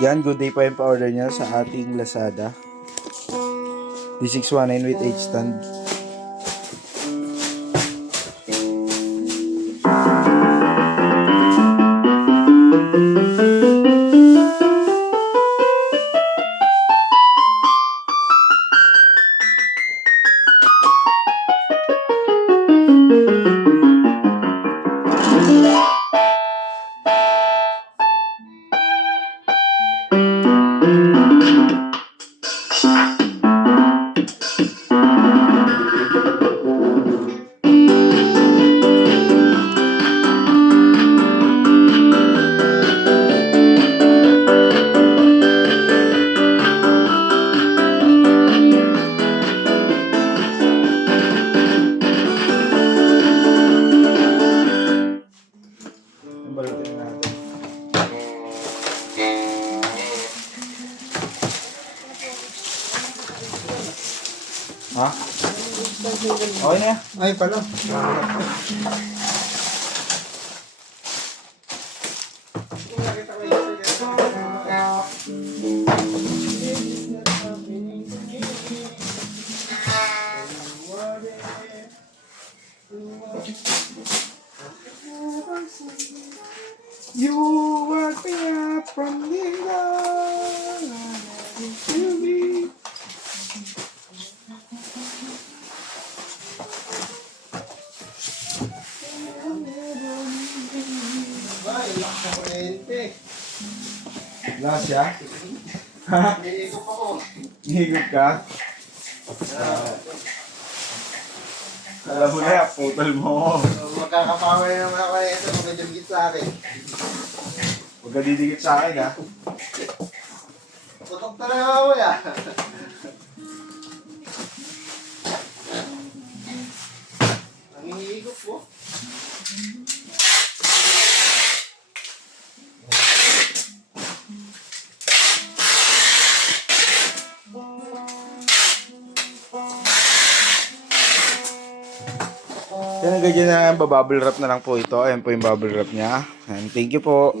Yan, good day po yung pa-order niya sa ating Lazada. D619 with H-stand. Balutin natin. Ha? Okay na yan. Ay pala. You woke me up from the dawn to me. Ay, lakas ng kuryente. Lakas siya? Niligo pa ko. Higop ka? Alam mo na yan, putol mo. Magkakapower naman ako ito. Magkadibigit sa akin. Huwag ka didikit sa akin, ha? Tutok talaga ako yan. Ang hinihigop po. Yan, ganyan na, babubble wrap na lang po ito. Ayan po yung bubble wrap niya. And thank you po.